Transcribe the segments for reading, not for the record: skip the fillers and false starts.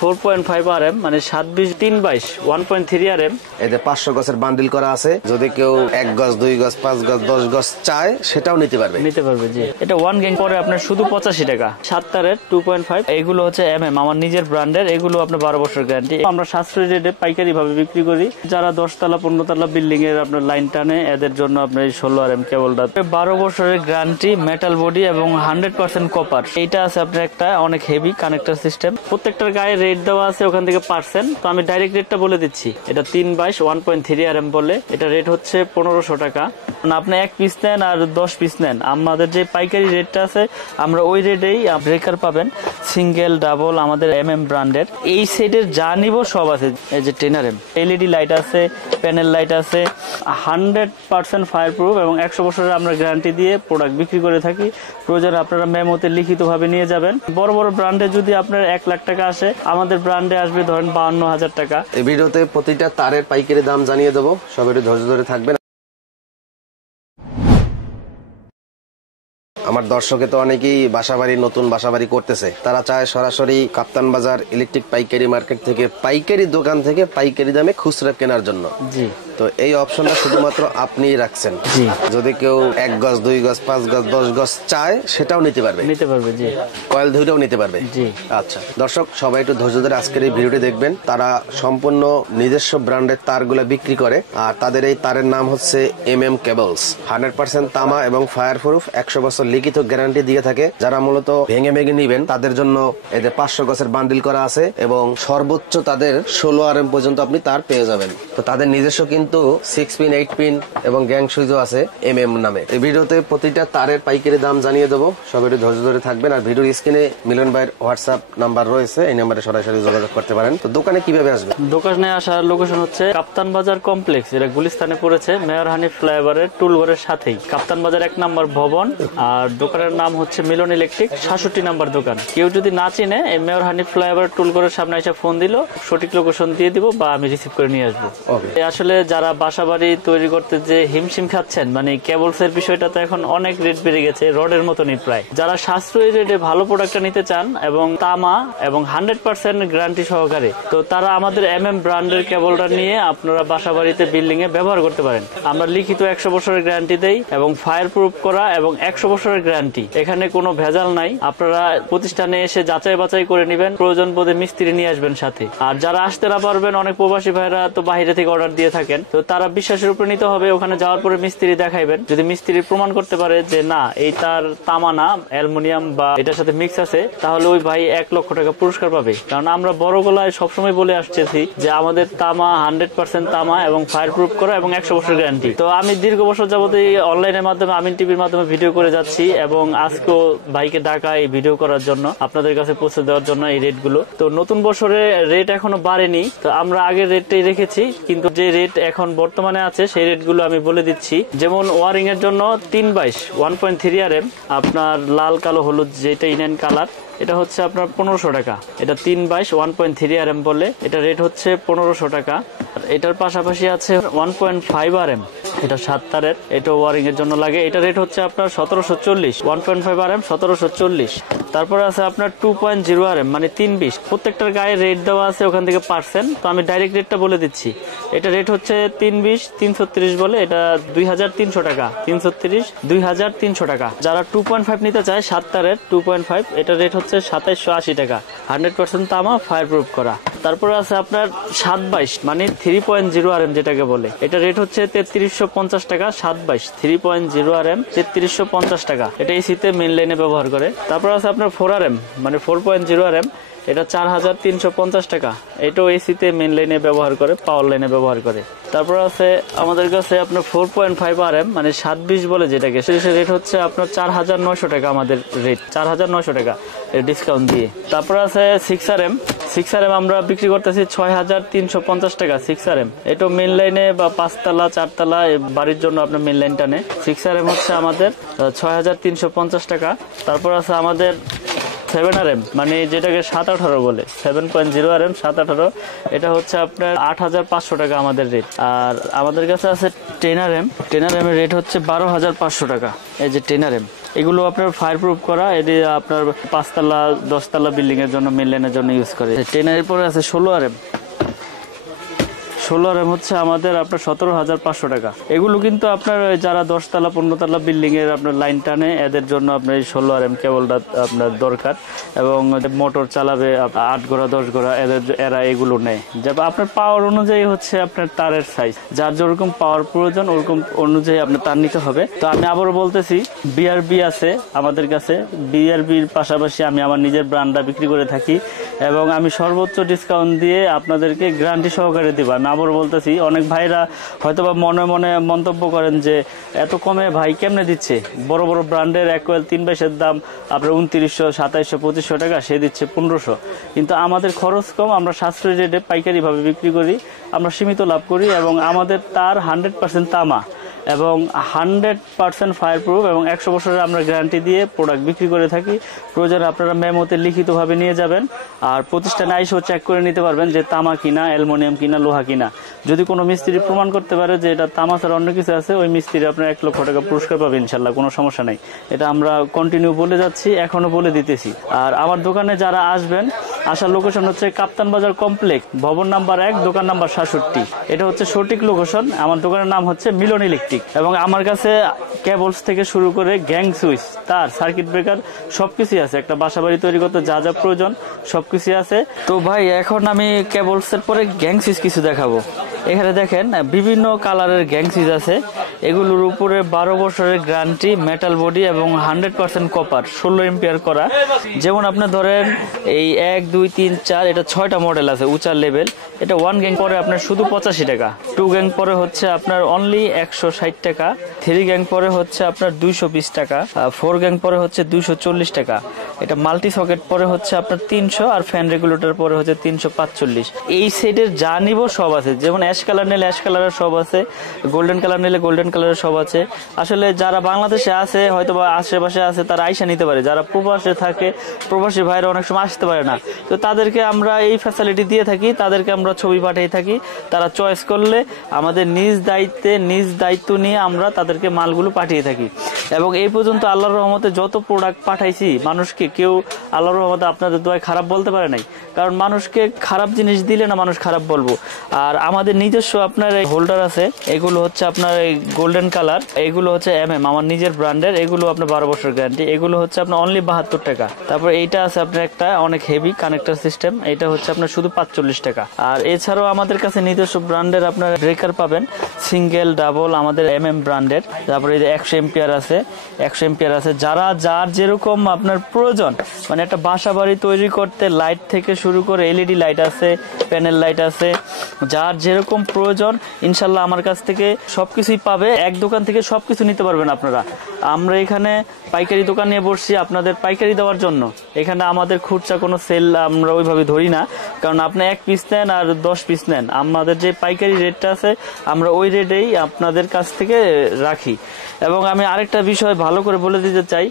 4.5 RM মানে 7-20 3-22 1.3 RM। এতে 500 গজের বান্ডিল করা আছে, যদি কেউ 1 গজ 2 গজ 5 গজ 10 গজ চায় সেটাও নিতে পারবে জি। এটা 1 গ্যাং পরে আপনার শুধু 85 টাকা। 7 তারের 2.5, এগুলো হচ্ছে আমার নিজের ব্র্যান্ডের, এগুলো আপনার 12 বছর গ্যারান্টি। আমরা সাশ্রয়ী রেটে পাইকারি ভাবে বিক্রি করি। যারা 10 তলা 15 তলা বিল্ডিং এর আপনার লাইন টানে, এদের জন্য আপনার 16 RM কেবলটা 12 বছরের গ্যারান্টি, মেটাল বডি এবং 100% কপার। এইটা আছে আপনার একটা অনেক হেভি কানেক্টর সিস্টেম। প্রত্যেকটার গায়ে রেট দেওয়া আছে ওখান থেকে পার্সেন্ট, তো আমি ডাইরেক্ট রেটটা বলে দিচ্ছি। এটা 3-22 1.3 RM বলে, এটা রেট হচ্ছে 1500 টাকা। আপনি 1 পিস নেন আর 10 পিস নেন, আমাদের যে পাইকারি রেটটা আছে আমরা ওই রেটেই ব্রেকার পাবেন, সিঙ্গেল ডাবল আমাদের ব্র্যান্ডের। এই সেটের যা নিব সব আছে। এই যে 10 RM এলইডি লাইট আছে, প্যানেল লাইট আছে, 100% ফায়ার প্রুফ এবং 100 বছরের আমরা গ্যারান্টি দিয়ে প্রোডাক্ট বিক্রি করে থাকি। প্রয়োজনে আপনারা মেমোতে লিখিতভাবে নিয়ে যাবেন। বড় বড় ব্র্যান্ডে যদি আপনার 1 লাখ টাকা আসে, আমাদের ব্র্যান্ডে আসবে ধরেন 52,000 টাকা। এই ভিডিওতে প্রতিটা তারের পাইকারি দাম জানিয়ে দেবো, সবাই ধৈর্য ধরে থাকবেন। আমার দর্শকে তো অনেকেই বাসাবাড়ি নতুন বাসাবাড়ি করতেছে, তারা চায় সরাসরি কাপ্তান বাজার ইলেকট্রিক পাইকারি মার্কেট থেকে পাইকারি দোকান থেকে পাইকারি দামে খুচরা কেনার জন্য। জি, তো এই অপশনটা শুধুমাত্র আপনিই রাখছেন। যদি কেউ 1 গজ 2 গজ 5 গজ 10 গজ চায় সেটাও নিতে পারবে। জি। কয়েল ধরেও নিতে পারবে। জি। আচ্ছা দর্শক, সবাই একটু ধৈর্য ধরে আজকের এই ভিডিওটি দেখবেন। তারা সম্পূর্ণ নিজস্ব ব্র্যান্ডের তারগুলা বিক্রি করে, আর তাদের এই তারের নাম হচ্ছে কেবলস। 100% তামা এবং ফায়ার প্রুফ, 100 বছর লিখিত গ্যারান্টি দিয়ে থাকে। যারা মূলত ভেঙে ভেঙে নিবেন তাদের জন্য এতে 500 গজের বান্ডিল করা আছে এবং সর্বোচ্চ তাদের 16 RM পর্যন্ত আপনি তার পেয়ে যাবেন। তো তাদের নিজস্ব কিন্তু 6 পিন 8 পিন এবং গ্যাং সুইচও আছে নামে। এই ভিডিওতে প্রতিটা তারের পাইকারি দাম জানিয়ে দেবো, সবাই একটু ধৈর্য ধরে থাকবেন। আর ভিডিওর স্ক্রিনে মিলন ভাইয়ের হোয়াটসঅ্যাপ নাম্বার রয়েছে, এই নাম্বারে সরাসরি যোগাযোগ করতে পারেন। তো দোকানে কিভাবে আসবেন? দোকানে আসার লোকেশন হচ্ছে কাপ্তান বাজার কমপ্লেক্স, এটা গুলিস্তানে পড়েছে, মেয়র হানিফ ফ্লাইওভারের টুলঘরের সাথেই কাপ্তান বাজার 1 নম্বর ভবন। আর দোকানের নাম হচ্ছে মিলন ইলেকট্রিক, 66 নম্বর দোকান। কেউ যদি না চিনে, এই মেয়র হানিফ ফ্লাইওভার টুলঘরের সামনে এসে ফোন দিল, সঠিক লোকেশন দিয়ে দিব বা আমি রিসিভ করে নিয়ে আসবো। আসলে যারা বাসাবাড়ি তৈরি করতে যে হিমশিম খাচ্ছেন, মানে কেবলস এর বিষয়টা তো এখন অনেক রেট বেড়ে গেছে, রডের মতনই প্রায়। যারা সাশ্রয়ী রেটে ভালো প্রোডাক্টটা নিতে চান এবং তামা এবং 100% গ্যারান্টি সহকারে, তো তারা আমাদের ব্র্যান্ডের কেবলটা নিয়ে আপনারা বাসাবাড়িতে বিল্ডিং এ ব্যবহার করতে পারেন। আমরা লিখিত 100 বছরের গ্যারান্টি দেই এবং ফায়ার প্রুফ করা এবং 100 বছরের গ্যারান্টি, এখানে কোনো ভেজাল নাই। আপনারা প্রতিষ্ঠানে এসে যাচাই বাছাই করে নেবেন, প্রয়োজন বোধে মিস্ত্রি নিয়ে আসবেন সাথে। আর যারা আসতে না পারবেন, অনেক প্রবাসী ভাইরা তো বাইরে থেকে অর্ডার দিয়ে থাকেন, তো তারা বিশ্বাসের উপর নিতে হবে। ওখানে যাওয়ার পরে মিস্ত্রি দেখাইবেন, যদি মিস্ত্রি প্রমাণ করতে পারে যে না এই তার তামা না, অ্যালুমিনিয়াম বা এটার সাথে মিক্স আছে, তাহলে ওই ভাই 1 লক্ষ টাকা পুরস্কার পাবে। কারণ আমরা বড় গলায় সবসময় বলে আসতেছি যে আমাদের তামা 100% তামা এবং ফায়ার প্রুফ করা এবং 100 বছর গ্যারান্টি। তো আমি দীর্ঘ বছর যাবত অনলাইনের মাধ্যমে, আমিন টিভির মাধ্যমে ভিডিও করে যাচ্ছি এবং আজকেও ভাইকে ডাকা এই ভিডিও করার জন্য, আপনাদের কাছে পৌঁছে দেওয়ার জন্য এই রেট গুলো। তো নতুন বছরে রেট এখনো বাড়েনি, তো আমরা আগের রেটটাই রেখেছি, কিন্তু যে রেট এখন বর্তমানে আছে সেই রেট গুলো আমি বলে দিচ্ছি। যেমন ওয়ারিং এর জন্য 3-22 1.3 RM, আপনার লাল কালো হলুদ যেটা ইন্ডিয়ান কালার, এটা হচ্ছে আপনার 1500 টাকা। এটা 3-22 1.3 RM বলে, এটা রেট হচ্ছে 1500 টাকা। এটার পাশাপাশি আছে 1.5 RM, এটা 7 তারের, এটা ওয়ারিং এর জন্য লাগে, এটা রেট হচ্ছে আপনার 1740। 1.5 RM 1740। তারপরে আছে আপনার 2.0 RM মানে 320। প্রত্যেকটার গায়ে রেট দেওয়া আছে ওখান থেকে পার্সেন্ট, তো আমি ডাইরেক্ট রেটটা বলে দিচ্ছি। এটা রেট হচ্ছে 320 330 বলে, এটা 2300 টাকা। 330 2300 টাকা। যারা 2.5 নিতে চায় 7 তারের 2.5, এটা রেট হচ্ছে 2780 টাকা। 100% তামা, ফায়ার প্রুফ করা। তারপরে আছে আপনার 7-22 মানে 3.0 RM যেটাকে বলে, এটা রেট হচ্ছে 3350 টাকা। 7-22 3.0 RM 3350 টাকা। এটা এসিতে মেইন লাইনে ব্যবহার করে। তারপর আছে আপনার 4 RM মানে 4.0 RM, এটা 4350 টাকা। এটাও এসিতে মেইন লাইনে ব্যবহার করে, পাওয়ার লাইনে ব্যবহার করে। তারপর আছে আমাদের কাছে আপনার 4.5 RM মানে 720 বলে যেটাকে, সেটার রেট হচ্ছে আপনার 4900 টাকা। আমাদের রেট 4900 টাকা ডিসকাউন্ট দিয়ে। তারপর আছে 6 RM। 6 RM আমরা বিক্রি করতেছি 6350 টাকা। 6 RM এটা মেইন লাইনে বা 5 তলা 4 তলা বাড়ির জন্য আপনার মেইন লাইন টানে। 6 RM হচ্ছে আমাদের 6350 টাকা। তারপর আছে আমাদের 7 RM মানে যেটাকে 718 বলে, 7.0 RM 718, এটা হচ্ছে আপনার 8500 টাকা আমাদের রেট। আর আমাদের কাছে আছে 10 RM। 10 RM এর রেট হচ্ছে 12500 টাকা। এই যে 10 RM এগুলো আপনার ফায়ার প্রুফ করা, এটি আপনার 5 তলা 10 তলা বিল্ডিং এর জন্য মেন লাইনের জন্য ইউজ করে। 10 এর পরে আছে 16 RM। 16 RM হচ্ছে আমাদের আপনার 17,500 টাকা। এগুলো কিন্তু আপনার যারা 10 তলা 15 তলা বিল্ডিং এর আপনার লাইন টানে এদের জন্য আপনার এই 16 RM কেবলটা আপনার দরকার, এবং মোটর চালাবে 8 ঘোড়া 10 ঘোড়া এরা এগুলো নেয়। যেমন আপনার পাওয়ার অনুযায়ী হচ্ছে আপনার তারের সাইজ, যার যেরকম পাওয়ার প্রয়োজন ওরকম অনুযায়ী আপনার তার নিতে হবে। তো আমি আবারও বলতেছি, বিআরবি আছে আমাদের কাছে। বিআরবির পাশাপাশি আমি আমার নিজের ব্র্যান্ডটা বিক্রি করে থাকি, এবং আমি সর্বোচ্চ ডিসকাউন্ট দিয়ে আপনাদেরকে গ্যারান্টি সহকারে দিব। আমি আবার বলতেছি, অনেক ভাইরা হয়তোবা মনে মনে মন্তব্য করেন যে এত কমে ভাই কেমনে দিচ্ছে, বড় বড় ব্র্যান্ডের 1 কোয়েল 3 বাইশের দাম আপনার 2900 2700 2500 টাকা, সে দিচ্ছে 1500। কিন্তু আমাদের খরচ কম, আমরা সাশ্রয়ী রেটে পাইকারি ভাবে বিক্রি করি, আমরা সীমিত লাভ করি, এবং আমাদের তার 100% তামা এবং 100% ফায়ার প্রুফ এবং 100 বছরের আমরা গ্যারান্টি দিয়ে প্রোডাক্ট বিক্রি করে থাকি। প্রয়োজনে আপনারা মেমোতে লিখিতভাবে নিয়ে যাবেন, আর প্রতিষ্ঠানে আইসেও চেক করে নিতে পারবেন যে তামা কিনা, অ্যালুমিনিয়াম কিনা, লোহা কিনা। যদি কোনো মিস্ত্রি প্রমাণ করতে পারে যে এটা তামা ছাড়া অন্য কিছু আছে, ওই মিস্ত্রি আপনার 1 লক্ষ টাকা পুরস্কার পাবে ইনশাল্লাহ, কোনো সমস্যা নাই। এটা আমরা কন্টিনিউ বলে যাচ্ছি, এখনো বলে দিতেছি। আর আমার দোকানে যারা আসবেন, আসার লোকেশন হচ্ছে কাপ্তান বাজার কমপ্লেক্স, ভবন নাম্বার 1, দোকান নাম্বার 67। এটা হচ্ছে সঠিক লোকেশন। আমার দোকানের নাম হচ্ছে মিলন ইলেকট্রিক, এবং আমার কাছে কেবলস থেকে শুরু করে গ্যাং সুইচ, তার, সার্কিট ব্রেকার সবকিছুই আছে। একটা বাসাবাড়ি তৈরি করতে যা যা প্রয়োজন সবকিছু আছে। তো ভাই এখন আমি কেবলসের পরে গ্যাং সুইচ কিছু দেখাবো। এখানে দেখেন বিভিন্ন কালারের গ্যাং সুইচ আছে। এগুলোর উপরে 12 বছরের গ্যারান্টি, মেটাল বডি এবং 100% কপার, 16 এম্পিয়ার করা। যেমন আপনি ধরেন এই 1 2 3 4 এটা 6টা মডেল আছে উঁচা লেভেল। এটা 1 গ্যাং পরে আপনার শুধু 85 টাকা, 2 গ্যাং পরে হচ্ছে আপনার অনলি 160 টাকা, 3 গ্যাং পরে হচ্ছে আপনার 220 টাকা, 4 গ্যাং পরে হচ্ছে 240 টাকা। এটা মাল্টি সকেট পরে হচ্ছে আপনার 300, আর ফ্যান রেগুলেটর পরে হচ্ছে 345। এই সেটের যা নিব সব আছে। যেমন অ্যাশ কালার নিলে অ্যাশ কালারের সব আছে, গোল্ডেন কালার নিলে গোল্ডেন কালারের সব আছে। আসলে যারা বাংলাদেশে আছে হয়তো বা আশেপাশে আছে তারা আইসা নিতে পারে, যারা প্রবাসে থাকে, প্রবাসী ভাইরা অনেক সময় আসতে পারে না, তো তাদেরকে আমরা এই ফ্যাসিলিটি দিয়ে থাকি। তাদেরকে আমরা ছবি পাঠিয়ে থাকি, তারা চয়েস করলে আমাদের নিজ দায়িত্ব নিয়ে আমরা তাদেরকে মালগুলো পাঠিয়ে থাকি। এবং এই পর্যন্ত আল্লাহর রহমতে যত প্রোডাক্ট পাঠাইছি মানুষকে, কেউ আল্লাহর রহমতে আপনাদের দোয়ায় খারাপ বলতে পারে নাই। কারণ মানুষকে খারাপ জিনিস দিলে না মানুষ খারাপ বলবো। আর আমাদের নিজস্ব আপনার এই হোল্ডার আছে, এগুলো হচ্ছে আপনার এই গোল্ডেন কালার, এগুলো হচ্ছে আমার নিজের ব্র্যান্ডের, এগুলো আপনার 12 বছর গ্যারান্টি। এগুলো হচ্ছে আপনার অনলি 72 টাকা। তারপর এইটা আছে আপনার একটা অনেক হেভি কানেক্টর সিস্টেম, এটা হচ্ছে আপনার শুধু 45 টাকা। আর এছাড়াও আমাদের কাছে নিজস্ব ব্র্যান্ডের আপনার ব্রেকার পাবেন, সিঙ্গেল ডাবল আমাদের ব্র্যান্ডের। তারপরে এই যে 100 এম্পিয়ার আছে, 100 এম্পিয়ার আছে। যার যেরকম আপনার প্রয়োজন, মানে একটা বাসা বাড়ি তৈরি করতে লাইট থেকে শুরু করে এলইডি লাইট আছে, প্যানেল লাইট আছে, যার যেরকম প্রয়োজন ইনশাল্লাহ আমার কাছ থেকে সবকিছুই পাবে। এক দোকান থেকে সবকিছু নিতে পারবেন আপনারা। আমরা এখানে পাইকারি দোকান নিয়ে বসছি আপনাদের পাইকারি দেওয়ার জন্য। এখানে আমাদের খুচরা কোনো সেল আমরা ওইভাবে ধরি না, কারণ আপনি 1 পিস নেন আর 10 পিস নেন, আমাদের যে পাইকারি রেটটা আছে আমরা ওই রেটেই আপনাদের কাছ থেকে রাখি। এবং আমি আরেকটা বিষয় ভালো করে বলে দিতে চাই,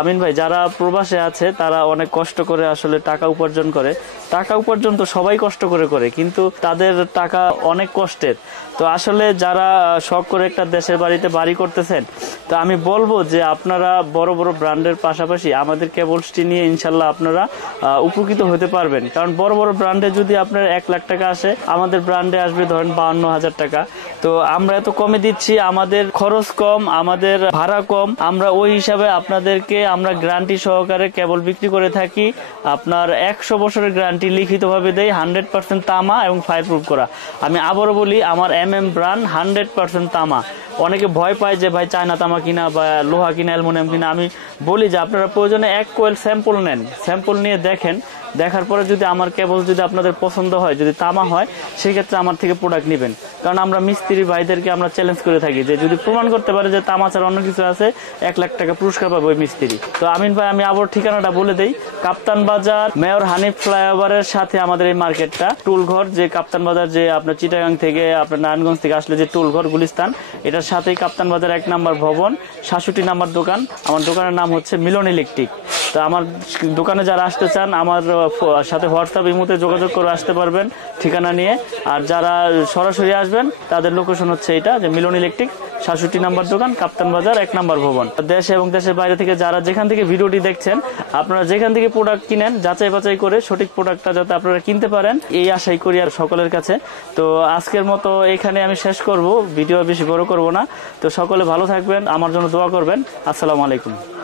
আমিন ভাই, যারা প্রবাসে আছে তারা অনেক কষ্ট করে আসলে টাকা উপার্জন করে। টাকা উপার্জন তো সবাই কষ্ট করে, কিন্তু তাদের টাকা অনেক কষ্টের। তো আসলে যারা শখ করে একটা দেশের বাড়িতে বাড়ি করতেছেন, তো আমি বলবো যে আপনারা বড় বড় ব্র্যান্ডের পাশাপাশি আমাদের কেবলসটি নিয়ে ইনশাল্লাহ আপনারা উপকৃত হতে পারবেন। কারণ বড় বড় ব্র্যান্ডে যদি আপনার 1 লাখ টাকা আসে, আমাদের ব্র্যান্ডে আসবে ধরেন 52,000 টাকা। তো আমরা এত কমে দিচ্ছি, আমাদের খরচ কম, আমাদের ভাড়া কম, আমরা ওই হিসাবে আপনাদেরকে আমরা গ্যারান্টি সহকারে কেবল বিক্রি করে থাকি। আপনার 100 বছরের গ্যারান্টি লিখিতভাবে দেয়, 100% তামা এবং ফায়ার প্রুফ করা। আমি আবারও বলি, আমার ব্র্যান্ড 100% তামা। অনেকে ভয় পায় যে ভাই চায়না তামা কিনা বা লোহা কিনা, অ্যালুমিনিয়াম কিনা। আমি বলি যে আপনারা প্রয়োজনে 1 কোয়েল স্যাম্পল নেন, স্যাম্পল নিয়ে দেখেন, দেখার পরে যদি আমার কেবল যদি আপনাদের পছন্দ হয়, যদি তামা হয়, সেক্ষেত্রে আমার থেকে প্রোডাক্ট নেবেন। কারণ আমরা মিস্ত্রি ভাইদেরকে আমরা চ্যালেঞ্জ করে থাকি যে যদি প্রমাণ করতে পারে যে তামা ছাড়া অন্য কিছু আছে, 1 লাখ টাকা পুরস্কার পাবে ওই মিস্ত্রি। তো আমিন ভাই, আমি আবার ঠিকানাটা বলে দেই, কাপ্তান বাজার মেয়র হানিফ ফ্লাইওভারের সাথে আমাদের এই মার্কেটটা। টুলঘর, যে কাপ্তান বাজার যে আপনার চিটাগাং থেকে আপনার নারায়ণগঞ্জ থেকে আসলে যে টুলঘর গুলিস্তান, এটার সাথেই কাপ্তান বাজার 1 নম্বর ভবন, 67 নম্বর দোকান। আমার দোকানের নাম হচ্ছে মিলন ইলেকট্রিক। তো আমার দোকানে যারা আসতে চান আমার সাথে হোয়াটসঅ্যাপ ইমোতে যোগাযোগ করে আসতে পারবেন ঠিকানা নিয়ে। আর যারা সরাসরি আসবেন তাদের লোকেশন হচ্ছে এটা, যে মিলন ইলেকট্রিক, ৬৭ নাম্বার দোকান, কাপ্তান বাজার ১ নাম্বার ভবন। দেশে এবং দেশের বাইরে থেকে যারা যেখান থেকে ভিডিওটি দেখছেন, আপনারা যেখান থেকে প্রোডাক্ট কিনেন যাচাই বাছাই করে সঠিক প্রোডাক্টটা যাতে আপনারা কিনতে পারেন এই আশাই করি আর সকলের কাছে। তো আজকের মতো এখানে আমি শেষ করব, ভিডিও বেশি বড় করব না। তো সকলে ভালো থাকবেন, আমার জন্য দোয়া করবেন। আসসালামু আলাইকুম।